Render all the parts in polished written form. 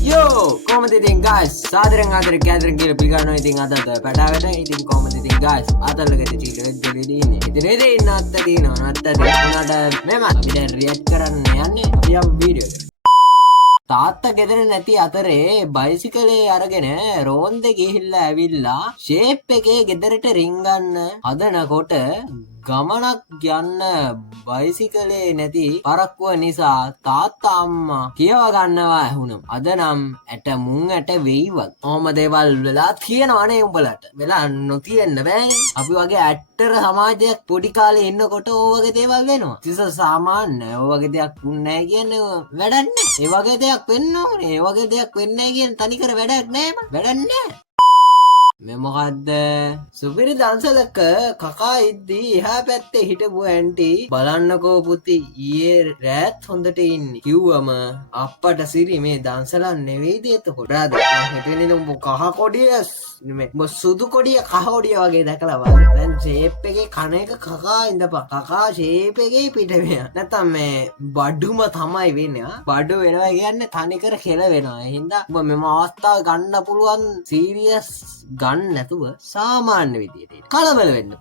Yo, කොහොමද ඉතින් guys? සාදරයෙන් ආදරේ කැදරන් කියලා පිළිගන්නවා ඉතින් අද පැටාවට ඉතින් කොහොමද ඉතින් guys? අතල්ලකට චීලෙ දෙලෙදී ඉන්නේ. ඉතින් නේද ඉන්න අත්ත දිනනවා. අත්ත දිනනට මෙම අපි දැන් රියැක්ට් කරන්න යන්නේ අපි යම් වීඩියෝ එකකට. තාත්තා ගෙදර නැති අතරේ බයිසිකලේ අරගෙන රෝන්ද ගිහිල්ලා ඇවිල්ලා ෂේප් එකේ ගෙදරට රින්ගන්න හදනකොට ගමනක් යන්න බයිසිකලේ නැති පරක්කුව නිසා තාත්තා අම්මා කියව ගන්නවා ඇහුණම්. අද නම් ඇට මුං ඇට වෙයිවත්. ඔහොම දේවල් වෙලා තියෙනවනේ උඹලට. වෙලා නොතියෙන්න බෑනේ. අපි වගේ ඇට්ටර සමාජයක් පොඩි කාලේ ඉන්නකොට ඕ වගේ දේවල් වෙනවා. තිස සාමාන්‍ය ඕ වගේ දෙයක් වුන්නේ නැහැ කියන්නේ වැඩක් නැහැ. ඒ වගේ දෙයක් වෙන්න ඕනේ. ඒ වගේ දෙයක් වෙන්නේ නැහැ කියන තනිකර වැඩක් නැහැ මම. වැඩක් නැහැ. මේ මොකද්ද? සුපිරි දන්සලක කකා ඉද්දී එහා පැත්තේ හිටපු ඇන්ටි බලන්නකෝ පුති ඊයේ රෑත් හොඳට ඉන්නේ කිව්වම අප්පට සිරි මේ දන්සලන් නෙවෙයිද එතකොට බ්‍රදර් මම හිතන්නේ උඹ කහ කොඩිය මේ සුදු කොඩිය කහ කොඩිය වගේ දැකලා වගේ දැන් ෂේප් එකේ කන එක කකා ඉඳපන් කකා ෂේප් එකේ පිට වෙනවා නැත්තම් මේ බඩුම තමයි වෙන්නේ බඩු වෙනවා කියන්නේ තනිකර කෙල වෙනවා ඒ හින්දා උඹ මෙම අවස්ථාව ගන්න පුළුවන් සීරියස් ගන්න නැතුව සාමාන්‍ය විදියට කලබල වෙන්න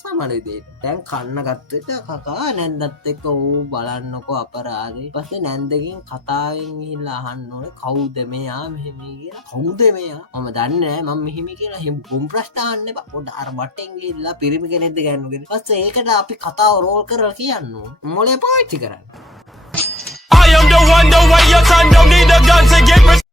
සාමාන්‍ය විදියට දැන් කන්න ගත්තට කකා නැන්දත් එක්ක ඌ බලන්නකෝ අපරාධේ ඊපස්සේ නැන්දකින් කතාවෙන් ගිහිල්ලා අහන්න ඕනේ කවුද මෙයා මෙහෙම කියලා කවුද මෙයා මම දන්නේ නැහැ මම මෙහෙම කියලා හිම් ගොම් ප්‍රශ්න අහන්න එපා පොඩ අර බටෙන් ගිහිල්ලා පිරිමි කෙනෙක්ද ගන්නගෙන ඊපස්සේ ඒකට අපි කතාව රෝල් කරලා කියන්න ඕනේ මොලේ පාවිච්චි කරන්න I am the one the way your son don't need a gun to get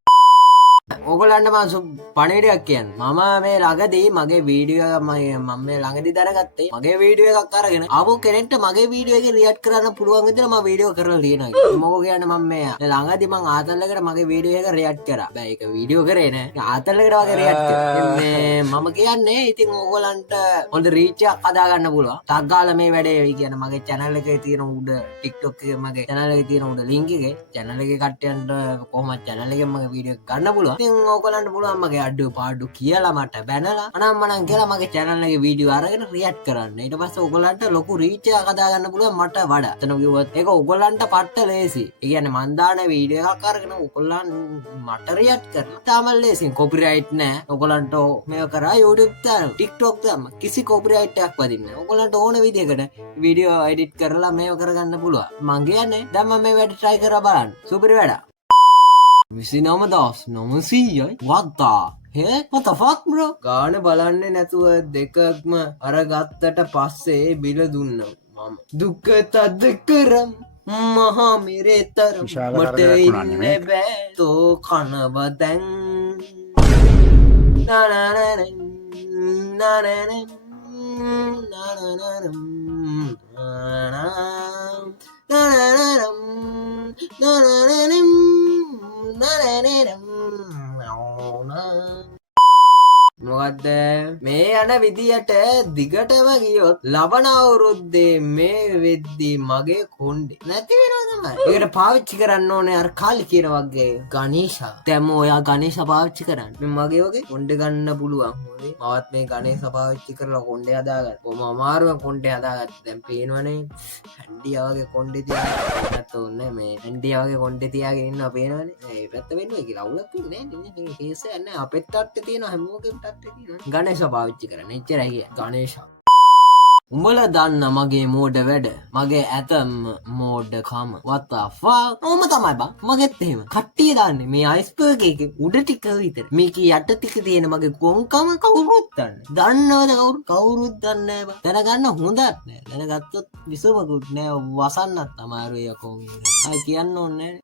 ඕගොල්ලන්ට මම පණිවිඩයක් කියන්න. මම මේ ළඟදී මගේ වීඩියෝ මම මේ ළඟදී දැනගත්තේ මගේ වීඩියෝ එකක් අරගෙන ආපු කෙනෙක්ට මගේ වීඩියෝ එකේ රියැක්ට් කරන්න පුළුවන් විදිහට මම වීඩියෝ කරලා තියෙනවා. මොකෝ කියන්නේ මම මේ ළඟදී මං ආතල්ලකට මගේ වීඩියෝ එක රියැක්ට් කරා. බෑ ඒක වීඩියෝ කරේ නෑ. ආතල්ලකට වගේ රියැක්ට් කරා. මේ මම කියන්නේ ඉතින් ඕගොල්ලන්ට හොඳ රීච් එකක් හදා ගන්න පුළුවන්. ටග් ගාලා මේ වැඩේ වෙයි කියන්නේ මගේ channel එකේ තියෙන උඩ TikTok එකේ මගේ channel එකේ තියෙන උඩ link එකේ channel එකේ කට්ටියන්ට කොහොමද channel එකෙන් මගේ වීඩියෝ එක ගන්න පුළුවන්. ඉතින් ඕගොල්ලන්ට පුළුවන් මගේ අඩු පාඩු කියලා මට බැනලා අනම්මනම් කියලා මගේ channel එකේ වීඩියෝ අරගෙන රියැක්ට් කරන්න. ඊට පස්සේ ඕගොල්ලන්ට ලොකු රීච් එකක් හදා ගන්න පුළුවන් මට වඩා. එතන කිව්වොත් ඒක ඕගොල්ලන්ට පට්ට ලේසි. ඒ කියන්නේ මන් දාන වීඩියෝ එකක් අරගෙන ඕගොල්ලන් මට රියැක්ට් කරලා තාම ලේසින් කොපිරයිට් නෑ. ඕගොල්ලන්ට මේක කරා YouTube දාන්න TikTok දාන්න කිසි කොපිරයිට් එකක් වදින්නේ නෑ. ඕගොල්ලන්ට ඕන විදිහකට වීඩියෝ එඩිට් කරලා මේක කරගන්න පුළුවන්. මං කියන්නේ දැන් මම මේ වැඩ try කරලා බලන්න. සුපිරි වැඩක්. 29,900යි වත්තා what the fuck bro ගාන බලන්නේ නැතුව දෙකක්ම අරගත්තට පස්සේ බිල දුන්නා මම දුක තද කරම් මහා මිරේතරම් මට ඉන්න බෑ තෝ කනව දැන් මොකද්ද මේ යන විදියට දිගටම ගියොත් ලබන අවුරුද්දේ මේ වෙද්දි මගේ කොණ්ඩේ නැති වෙනවා තමයි. ඒකට පාවිච්චි කරන්න ඕනේ අර කාලි කියන වගේ ගණේෂා. දැන් ඔයා ගණේෂා පාවිච්චි කරන්න. මගේ වගේ කොණ්ඩේ ගන්න පුළුවන්. හොඳේ. මවත් මේ ගණේෂා පාවිච්චි කරලා කොණ්ඩේ හදාගන්න. කොහොම අමාරුවෙන් කොණ්ඩේ හදාගත්තා. දැන් පේනවනේ. හැන්ඩියා වගේ කොණ්ඩේ තියාගෙන නැත්තෝන්නේ මේ හැන්ඩියා වගේ කොණ්ඩේ තියාගෙන ඉන්නවා පේනවනේ. ඒ පැත්ත වෙන්නේ කියලා අවුලක් වෙන්නේ නැහැ. මේ කේස් එක නැහැ. අපෙත් තට්ටේ තියෙනවා හැමෝගෙම ගණේෂ පාවිච්චි කරන්න එච්චරයි කිය ගණේෂ උඹලා දන්න මගේ මෝඩ වැඩ මගේ ඇතම් මෝඩ කම what the fuck ඕම තමයි බං මගෙත් එහෙම කට්ටිය දාන්නේ මේ අයිස්බර්ග් එකේ උඩ ටික විතර මේකේ යට ටික තියෙන මගේ කොන්කම කවුරුත් දන්නවද කවුරුත් දන්නේ නැහැ බං දැනගන්න හොඳත් නැහැ දැනගත්තොත් විසමකුත් නැහැ වසන්නත් අමාරුයි යකෝ අය කියන්න ඕනේ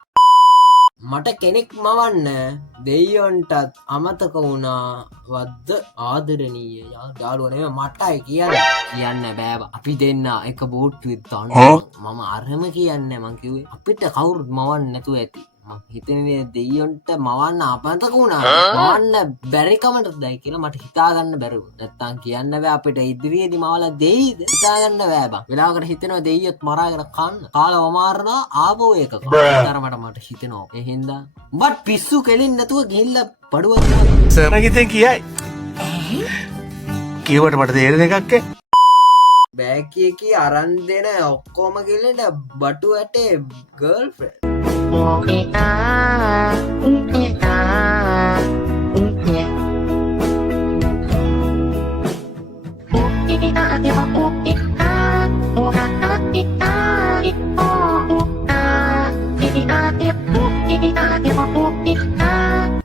මට කෙනෙක් මවන්න දෙයියොන්ටත් අමතක වුණා වද්ද ආදරණීය යාළුවනේ මටයි කියන්න බෑ අපි දෙන්න එක බෝට්ටුවෙත් දාන්න මම අරම කියන්නේ මං කිව්වේ අපිට කවුරුත් මවන්න නැතුව ඇති මම හිතන්නේ දෙයියොන්ට මවන්න අමතක වුණා මවන්න බැරි කමටද කියලා මට හිතා ගන්න බැරුව නැත්තම් කියන්න බෑ අපිට ඉදිරියේදී මවලා දෙයිද හිතා ගන්න බෑ බං වෙලාවකට හිතෙනවා දෙයියොත් මරාගෙන කන්න කාලා වමාරලා ආවෝ ඒක තරමට මට හිතෙනවා ඒ හින්දා බත් පිස්සු කෙලින් නැතුව ගිහිල්ලා බඩුවක් දාන්න සර් මම හිතෙන් කියයි කිව්වට මට තේරෙන එකක් බෑග් එකේ අරන් දෙන ඔක්කොම ගිල්ලට බටු ඇටේ ගර්ල්ෆ්‍රෙන්ඩ්.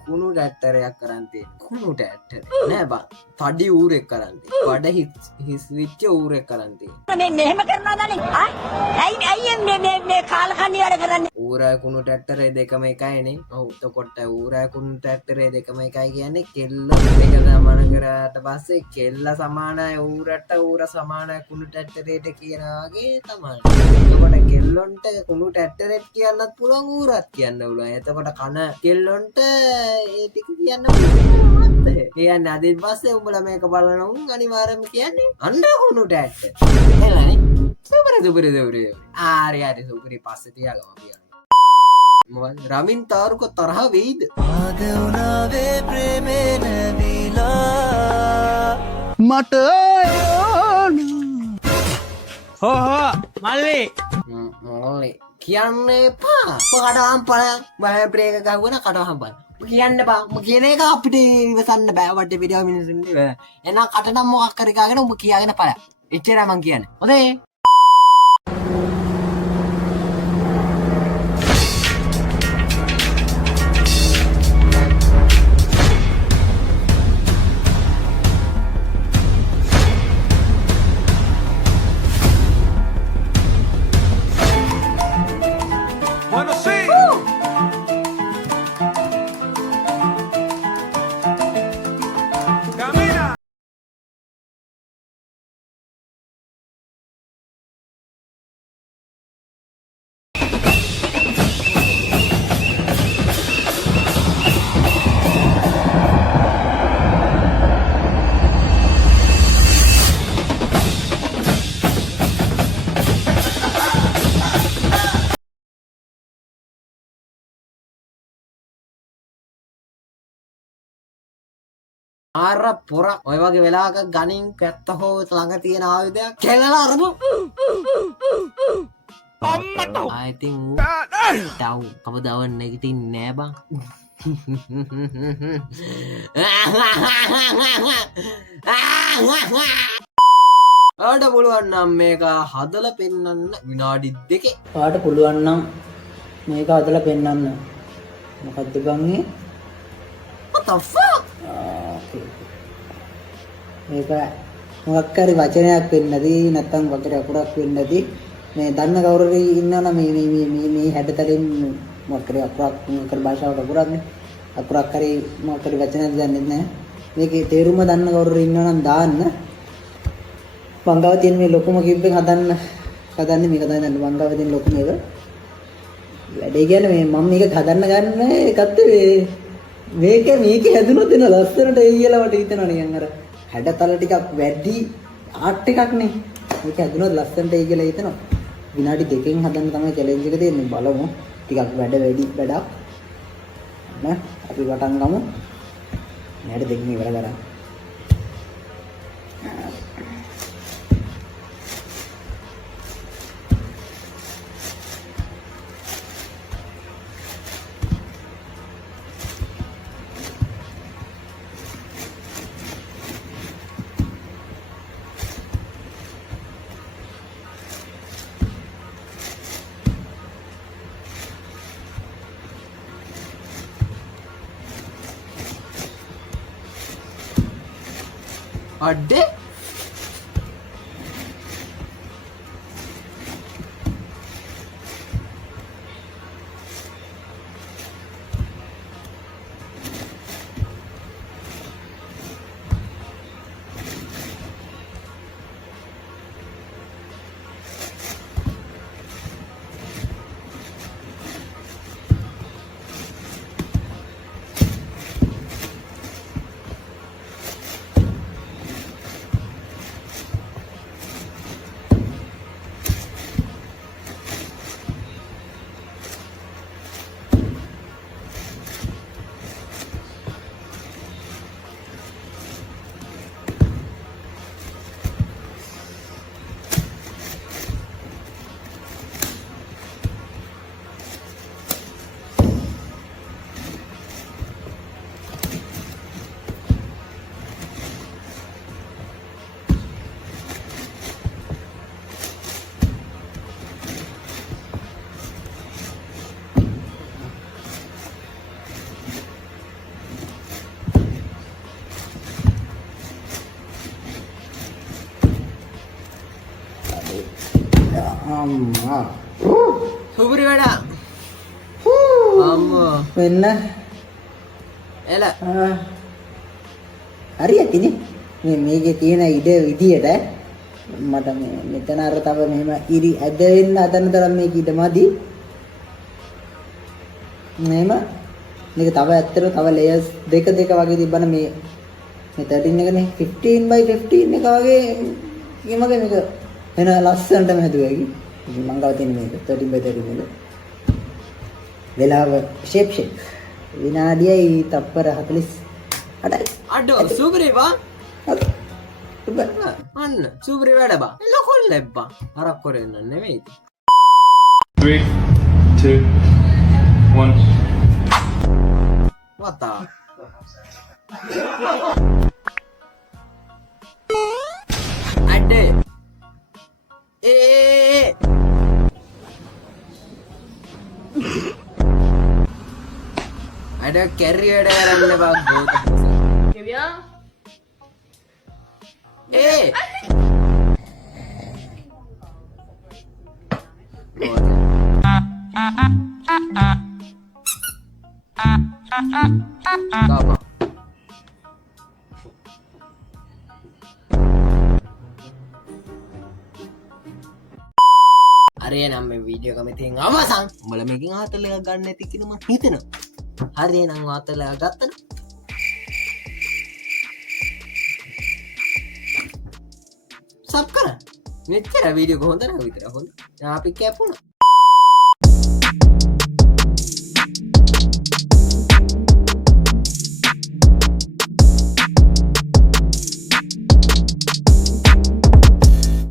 කුණු ටැට්ටරයක් කරන් තියෙන. කුණු ටැට්ටර නෑ බං. තඩි ඌරෙක් කරන් තියෙන. බඩ හිස් විච්ච ඌරෙක් කරන් තියෙන. මේ මෙහෙම කරනවද නේ? ඇයි මේ කාලකන්ණි වැඩ කරන්නේ? ඌරා කුණු ටැට්ටරේ දෙකම එකයිනේ. ඔව් එතකොට ඌරා කුණු ටැට්ටරේ දෙකම එකයි කියන්නේ කෙල්ල දෙක සමාන කරාට පස්සේ කෙල්ල සමානයි ඌරට ඌර සමානයි කුණු ටැට්ටරේට කියනවා වගේ තමයි. එතකොට කෙල්ලොන්ට කුණු ටැට්ටරෙත් කියන්නත් පුළුවන් ඌරත් කියන්න පුළුවන්. එතකොට කන කෙල්ලොන්ට ඒ ටික කියන්න පුළුවන්. කියන්නේ අදින් පස්සේ උඹලා මේක බලන උන් අනිවාර්යයෙන්ම කියන්නේ අන්න කුණු ටැට්ටර. එහෙමනේ. සුපරි. ආරි සුපරි පස්සේ තියාගමු කියන්න. මොකද රමින් තාරුක තරහ වෙයිද? ආද උනාවේ ප්‍රේමේ නැවිලා මට හෝ මල්ලි කියන්න එපා. කඩාම් පලයක් බය බ්‍රේක ගහුවන කඩාම් පල. කියන්න බා කියන එක අපිට ඉවසන්න බෑ. වටේ පිටිය මිනිස්සුන්ට බෑ. එහෙනම් කට නම් මොකක් කර ගාගෙන උඹ කියාගෙන පල. එච්චරයි මං කියන්නේ. හොඳේ. ආර පොර ඔය වගේ වෙලාවක ගණින් පැත්ත හෝ ළඟ තියෙන ආයුධයක් කෙලලා අරමු. අම්මට I think ඩව් කවදාව නැගිටින්නේ නෑ බං. ආඩ පුළුවන් නම් මේක හදලා පෙන්නන්න විනාඩි 2. ඔයාට පුළුවන් නම් මේක හදලා පෙන්නන්න. මොකද්ද බං මේ? What the fuck? මේක මොකක් හරි වචනයක් වෙන්නදී නැත්නම් වචන අකුරක් වෙන්නදී මේ දන්න කවුරුරි ඉන්නවනම් මේ හැඩතලින් මොකක් හරි අකුරක් මොකක් හරි භාෂාවට අකුරක්නේ අකුරක් හරි මොකක් හරි වචනයක් දන්නේ නැහැ. මේකේ තේරුම දන්න කවුරුරි ඉන්නවනම් දාන්න. මංගාව තියෙන මේ ලොකුම කිව්වෙන් හදන්නේ මේක තමයි දන්න මංගාව තියෙන ලොකුම එක. වැඩේ කියන්නේ මේ මම මේක හදන්න ගන්න එකත් මේක හැදුනොත් එන ලස්සනට එයි කියලා මට හිතෙනවා නිකන් අර හැඩතල ටිකක් වැඩි ආර්ට් එකක් නේ. මේක හැදුනොත් ලස්සනට එයි කියලා හිතෙනවා. විනාඩි 2කින් හදන්න තමයි චැලෙන්ජ් එක තියෙන්නේ. බලමු. ටිකක් වැඩි වැඩක්. නේ අපි වටන් ගමු. විනාඩි 2කින් ඉවර කරා. අඩේ සුපිරි වැඩ අම්මෝ වෙන්න එල හරි ඇතිනේ මේකේ තියෙන ඉඩ විදියට මට මෙතන අර තව මෙහෙම ඉරි ඇද වෙන්න හදන තරම් මේක ඉඩ මදි මෙහෙම මේක තව ඇත්තට තව ලේයර්ස් දෙක වගේ තිබ්බන මේ 13 එකනේ 15 by 15 එක වගේ මේක වෙන ලස්සනටම හැදුවා කි මම ගාව තියෙන මේක 13 by 13 එක වෙලාව ෂේප් විනාඩියයි තප්පර 48යි අඩෝ සුපිරි බා අන්න සුපිරි වැඩ බා ලොකල් ලැබ්බා හරක් කරෙන්න නෙමෙයි 3, 2, 1. වතා අඩේ අඩ කැරි වැඩ කරන්න බා ගෝත Gama. හරි නම් මේ වීඩියෝ එක මෙතෙන් අවසන්. උඹලා මේකෙන් ආතල් එකක් ගන්න නැති කියලා මම හිතනවා. හරි නම් ආතල් එකක් ගත්තද? සබ් කරන්න. මෙච්චර වීඩියෝ කොහොමද නේද විතර හොඳ. අපි කැපුණා.